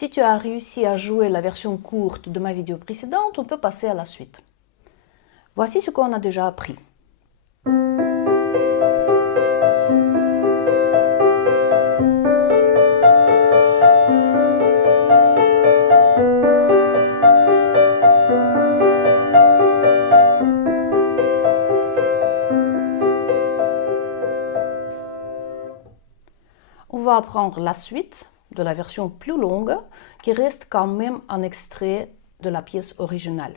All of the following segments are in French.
Si tu as réussi à jouer la version courte de ma vidéo précédente, on peut passer à la suite. Voici ce qu'on a déjà appris. On va apprendre la suite de la version plus longue qui reste quand même un extrait de la pièce originale.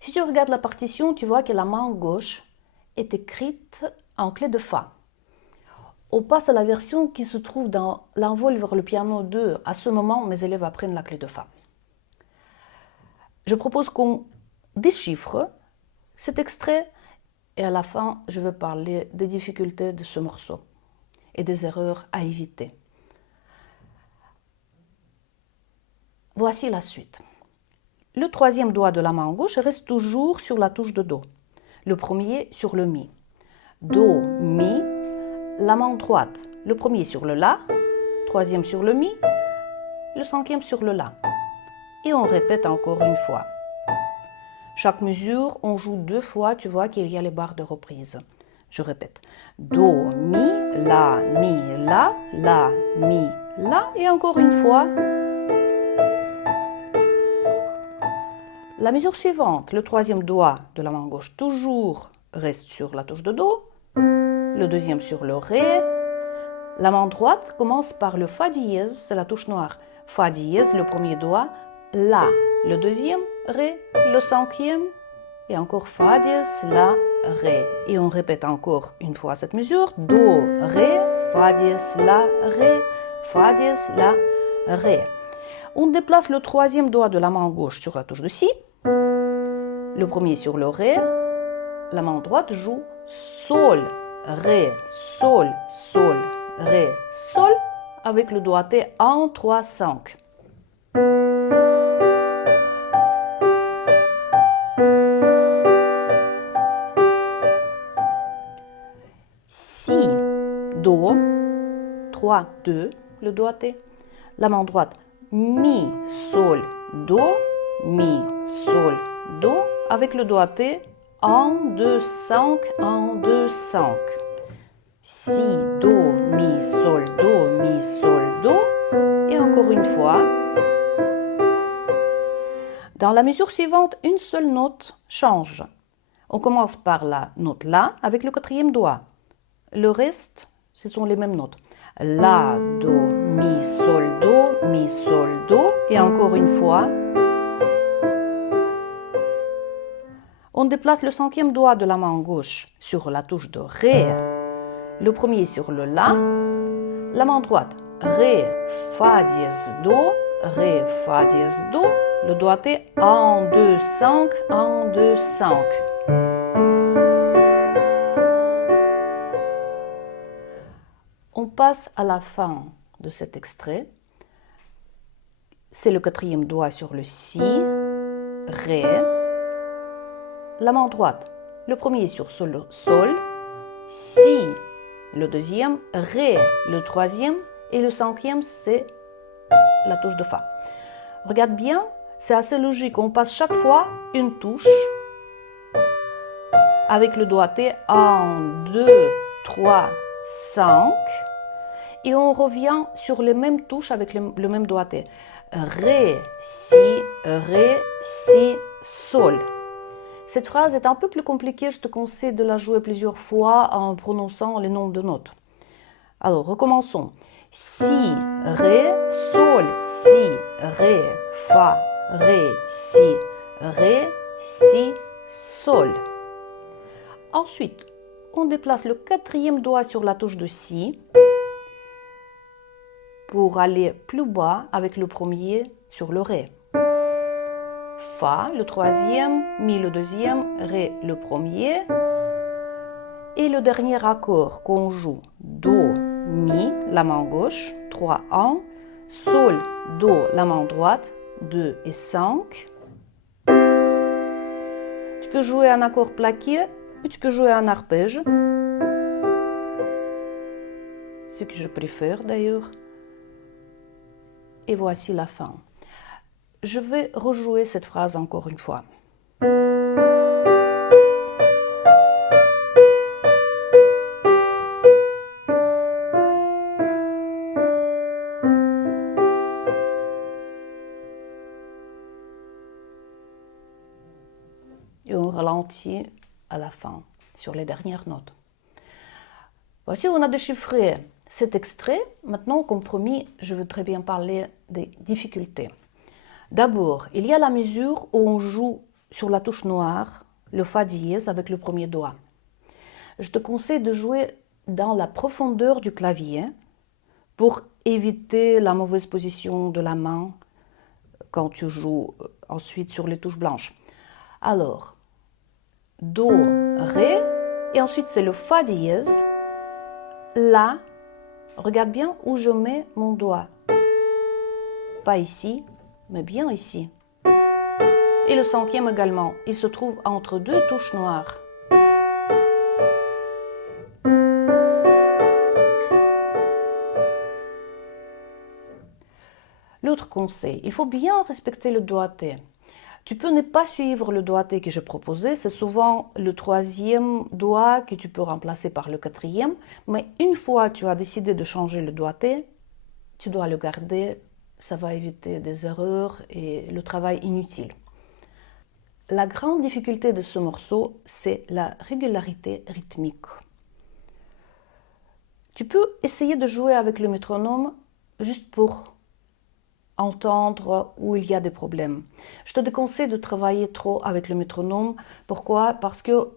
Si tu regardes la partition, tu vois que la main gauche est écrite en clé de Fa. On passe à la version qui se trouve dans l'envol vers le piano 2. À ce moment, mes élèves apprennent la clé de Fa. Je propose qu'on déchiffre cet extrait et à la fin, je vais parler des difficultés de ce morceau et des erreurs à éviter. Voici la suite. Le troisième doigt de la main gauche reste toujours sur la touche de Do. Le premier sur le Mi. Do, Mi. La main droite, le premier sur le La, troisième sur le Mi, le cinquième sur le La. Et on répète encore une fois. Chaque mesure, on joue 2 fois, tu vois qu'il y a les barres de reprise. Je répète. Do, Mi, La, Mi, La. Et encore une fois. La mesure suivante, le troisième doigt de la main gauche toujours reste sur la touche de Do. Le deuxième sur le Ré. La main droite commence par le Fa dièse, c'est la touche noire. Fa dièse, le premier doigt. La, le deuxième. Ré, le cinquième. Et encore Fa dièse, La, Ré. Et on répète encore une fois cette mesure. Do, Ré, Fa dièse, La, Ré, Fa dièse, La, Ré. On déplace le troisième doigt de la main gauche sur la touche de Si. Le premier sur le Ré. La main droite joue Sol, Ré, Sol, Sol, Ré, Sol avec le doigté 1, 3, 5. Si, Do, 3, 2, le doigté. La main droite, Mi, Sol, Do, Mi, Sol, Do avec le doigté 1, 2, 5, 1, 2, 5. Si, Do, Mi, Sol, Do, Mi, Sol, Do. Et encore une fois. Dans la mesure suivante, une seule note change. On commence par la note La avec le quatrième doigt. Le reste, ce sont les mêmes notes. La, Do, Mi, Sol, Do, Mi, Sol, Do. Et encore une fois. On déplace le cinquième doigt de la main gauche sur la touche de Ré, le premier sur le La, la main droite Ré, Fa dièse, Do, Ré, Fa dièse, Do, le doigté 1, 2, 5, 1, 2, 5. On passe à la fin de cet extrait. C'est le quatrième doigt sur le Si, Ré. La main droite, le premier sur Sol, Sol, Si, le deuxième, Ré, le troisième, et le cinquième, c'est la touche de Fa. Regarde bien, c'est assez logique. On passe chaque fois une touche avec le doigté 1, 2, 3, 5. Et on revient sur les mêmes touches avec le même doigté. Ré, Si, Sol. Cette phrase est un peu plus compliquée, je te conseille de la jouer plusieurs fois en prononçant les nombres de notes. Alors, recommençons. Si, Ré, Sol, Si, Ré, Fa, Ré, Si, Sol. Ensuite, on déplace le quatrième doigt sur la touche de Si pour aller plus bas avec le premier sur le Ré. Fa, le troisième, Mi, le deuxième, Ré, le premier. Et le dernier accord qu'on joue, Do, Mi, la main gauche, 3, 1, Sol, Do, la main droite, 2 et 5. Tu peux jouer un accord plaqué, ou tu peux jouer un arpège. Ce que je préfère d'ailleurs. et voici la fin. Je vais rejouer cette phrase encore une fois. Et on ralentit à la fin, sur les dernières notes. Voici, on a déchiffré cet extrait. Maintenant, comme promis, je voudrais bien parler des difficultés. D'abord, il y a la mesure où on joue sur la touche noire, le Fa dièse avec le premier doigt. Je te conseille de jouer dans la profondeur du clavier pour éviter la mauvaise position de la main quand tu joues ensuite sur les touches blanches. Alors, Do, Ré, et ensuite c'est le Fa dièse. Là, regarde bien où je mets mon doigt. Pas ici, mais bien ici. Et le cinquième également, il se trouve entre deux touches noires. L'autre conseil, il faut bien respecter le doigté. Tu peux ne pas suivre le doigté que je proposais, c'est souvent le troisième doigt que tu peux remplacer par le quatrième, mais une fois que tu as décidé de changer le doigté, tu dois le garder, ça va éviter des erreurs et le travail inutile. La grande difficulté de ce morceau, c'est la régularité rythmique. Tu peux essayer de jouer avec le métronome juste pour entendre où il y a des problèmes. Je te déconseille de travailler trop avec le métronome. Pourquoi? Parce que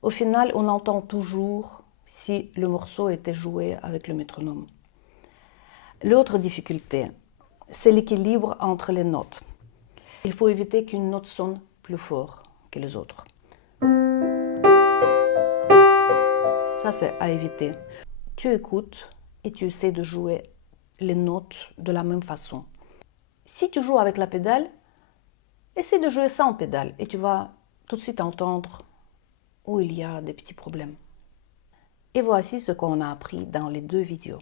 au final, on entend toujours si le morceau était joué avec le métronome. L'autre difficulté, c'est l'équilibre entre les notes. Il faut éviter qu'une note sonne plus fort que les autres. Ça, c'est à éviter. Tu écoutes et tu essaies de jouer les notes de la même façon. Si tu joues avec la pédale, essaie de jouer sans pédale et tu vas tout de suite entendre où il y a des petits problèmes. Et voici ce qu'on a appris dans les deux vidéos.